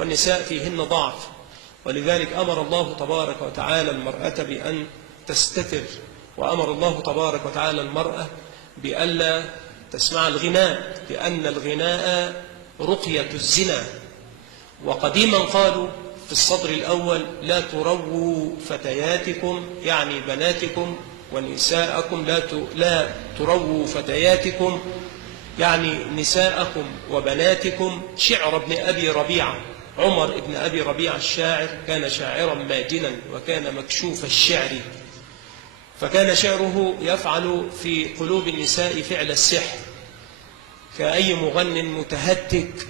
والنساء فيهن ضعف، ولذلك أمر الله تبارك وتعالى المرأة بأن تستتر، وأمر الله تبارك وتعالى المرأة بألا تسمع الغناء، لأن الغناء رقية الزنا. وقديما قالوا في الصدر الأول: لا ترووا فتياتكم، يعني بناتكم ونساءكم، لا ترووا فتياتكم يعني نساءكم وبناتكم. شعر ابن أبي ربيعة، عمر ابن أبي ربيعة الشاعر، كان شاعرا ماجنا وكان مكشوف الشعر، فكان شعره يفعل في قلوب النساء فعل السحر كأي مغن متهتك.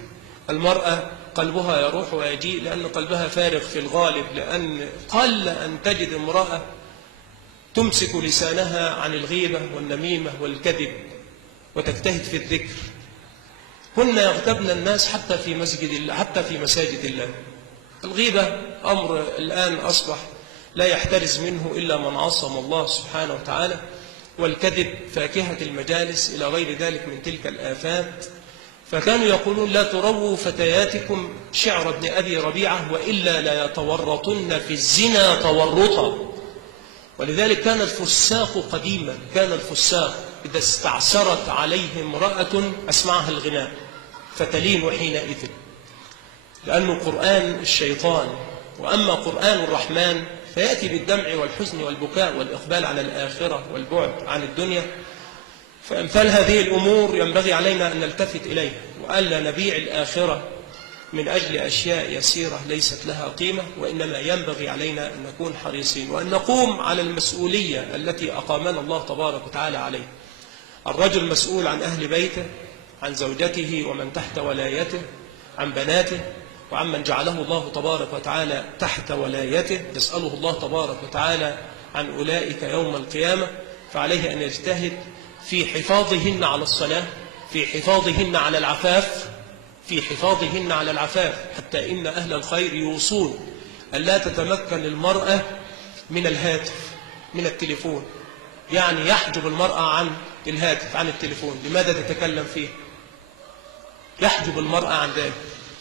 المرأة قلبها يروح ويجيء لأن قلبها فارغ في الغالب، لأن قل أن تجد امرأة تمسك لسانها عن الغيبة والنميمة والكذب وتجتهد في الذكر. هن يغتبن الناس حتى في مساجد الله. الغيبة أمر الآن أصبح لا يحترز منه إلا من عصم الله سبحانه وتعالى، والكذب فاكهة المجالس إلى غير ذلك من تلك الآفات. فكانوا يقولون: لا ترووا فتياتكم، شعر ابن أبي ربيعة، وإلا لا يتورطن في الزنا تورطا. ولذلك كان الفساق قديما، كان الفساق إذا استعسرت عليه امرأة أسمعها الغناء فتلين حينئذ، لأنه قرآن الشيطان. وأما قرآن الرحمن فيأتي بالدمع والحزن والبكاء والإقبال على الآخرة والبعد عن الدنيا. فأمثال هذه الأمور ينبغي علينا أن نلتفت إليها، وألا نبيع الآخرة من أجل أشياء يسيرة ليست لها قيمة. وإنما ينبغي علينا أن نكون حريصين وأن نقوم على المسؤولية التي أقامنا الله تبارك وتعالى عليه. الرجل مسؤول عن أهل بيته، عن زوجته ومن تحت ولايته، عن بناته، وعمن جعله الله تبارك وتعالى تحت ولايته. يسأله الله تبارك وتعالى عن أولئك يوم القيامة، فعليه أن يجتهد في حفاظهن على الصلاة، في حفاظهن على العفاف، في حفاظهن على العفاف، حتى إن أهل الخير يوصون أن لا تتمكن المرأة من الهاتف، من التليفون، يعني يحجب المرأة عن الهاتف، عن التليفون. لماذا تتكلم فيه؟ يحجب المرأة عن ذلك،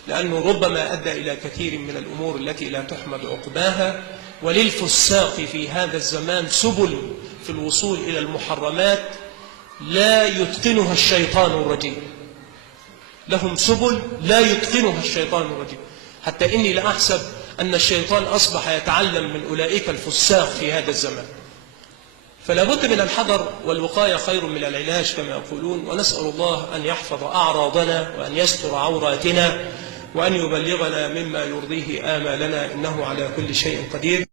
لأنه ربما أدى إلى كثير من الأمور التي لا تحمد عقباها. وللفساق في هذا الزمان سبل في الوصول إلى المحرمات لا يتقنها الشيطان الرجيم، لهم سبل لا يتقنها الشيطان الرجيم، حتى إني لأحسب أن الشيطان أصبح يتعلم من أولئك الفساق في هذا الزمان. فلا بد من الحذر، والوقاية خير من العلاج كما يقولون. ونسأل الله أن يحفظ أعراضنا وأن يستر عوراتنا وأن يبلغنا مما يرضيه آمالنا، إنه على كل شيء قدير.